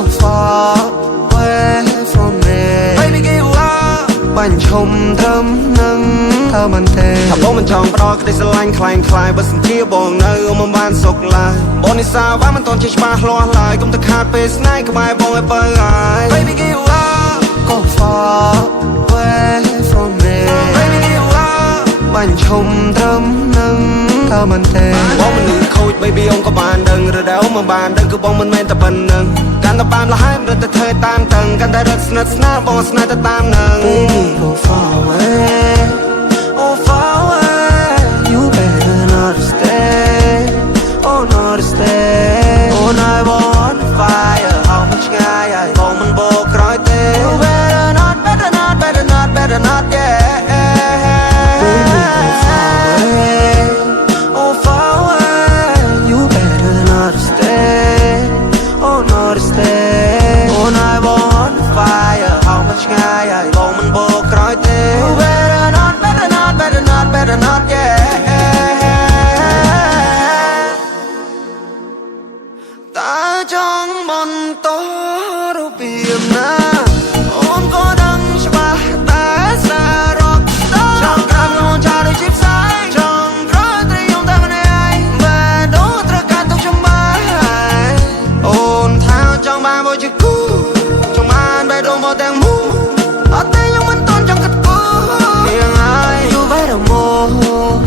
go far away from me baby give up បាញ់ឈុំត្រឹមនឹងเธอมันเตถ้าបងមិនចង់ប្រកក្តីស្រឡាញ់คล้ายបើសិនជាបងនៅមិនបានសុខឡើយបងនិសាវ៉ាមិនតន់ជាច្បាស់លាស់ឡើយកុំទៅខាតពេលស្នេហ៍ក្បែរបងឲ្យបើហើយ baby give up go far away from me baby give up បាញ់ឈុំត្រឹមនឹងเธอมันเตបងមិនលឺខូច baby អូនក៏បានដឹងឬដែលអូនមិនបានដឹងគឺបងមិនមែនតែប៉ុណ្្នឹងកាន់តែបានលះហើយមិនទៅធ្វើតាមតឹងកាន់តែរត់ស្និទ្ធស្នាលបងស្នេហ៍ទៅតាមនឹង baby go far away oh far away you better not stay oh not stay oh night on fire អស់មួយឆ្ងាយហើយបងមិនបោកក្រោយទេ you better not better not better not better not yeah better not yeah តើចង់បន្តរូបភាពណាអូនក៏ដឹងច្បាស់តែសារកចង់ក្រាបខ្លួនចោលដូចជាផ្សាយចង់ក្រោយត្រីយំតែម្នាក់ឯងបែរដូរត្រូវការទុកចំបាយអូនថាចង់បានមកជាគូចង់បានបែរដូរមកទាំងមូអត់តែខ្ញុំមិនតន់ចង់កាត់គូនាងហើយយូរបែរដល់មក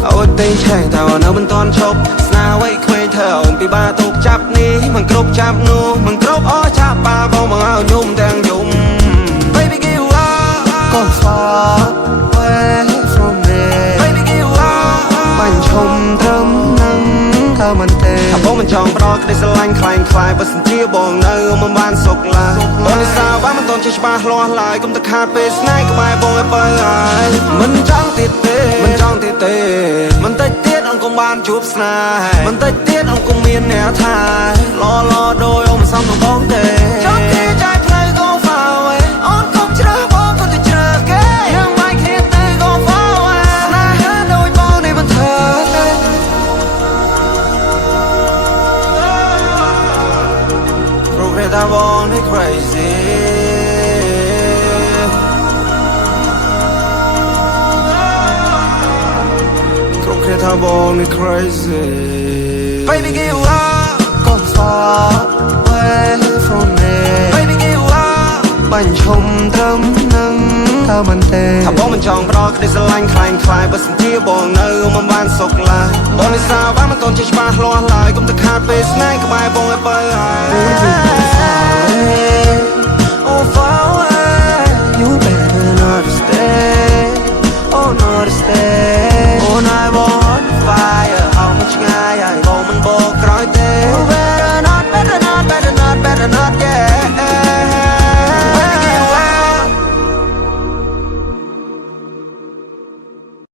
អូនតែឆែកតើនៅមិនតន់ឈប់ស្នាវ័យក្មេងធ្វើអូនពិបាកទុកចាប់នេះមិនគ្រប់ចាប់នោះមិនគ្រប់អស់ចាប់បាបងមកឲ្យយំទាំងយំ baby give up go far away from me baby give up បាញ់ឈុំត្រឹមនឹងเธอมันเตถ้าបងមិនចង់ប្រកក្តីស្រឡាញ់คล้ายបើសិនជាបងនៅមិនបានសុខឡើយបងនិសាវ៉ាមិនតន់ជាច្បាស់លាស់ឡើយកុំទៅខាតពេលស្នេហ៍ក្បែរបងឲ្យបើហើយមិនចង់ទៀតទេមិនចង់ទៀតទេមិនតិចទៀតអូនកុំបានជួបស្នេហ៍មិនតិចទៀតអូនកុំមានអ្នកថាឡដោយអូនមិនសមនឹងបងទេចង់គេចែកផ្លូវ go far away អូនកុំជ្រើសបងក៏ទៅជ្រើសគេយើងមិនគ្នាទេ go far away ស្នេហ៍ដូចបងនេះមិនធ្វើទេព្រោះគេថាបងនេះ crazy I'm only crazy baby give up go far away from me baby give up បាញ់ឈុំត្រឹមនឹងเธอมันเตถ้าបងមិនចង់ប្រកក្តីស្រឡាញ់คล้ายបើសិនជាបងនៅមិនបានសុខឡើយបងនិសាវ៉ាមិនតន់ជាច្បាស់លាស់ឡើយកុំទៅខាតពេលស្នេហ៍ក្បែរបងឲ្យបើហើយ oh far away you better not stay oh not stay oh night on fire អស់មួយឆ្ងាយហើយបងមិនបោកក្រោយទេ better not better not better not better not yeah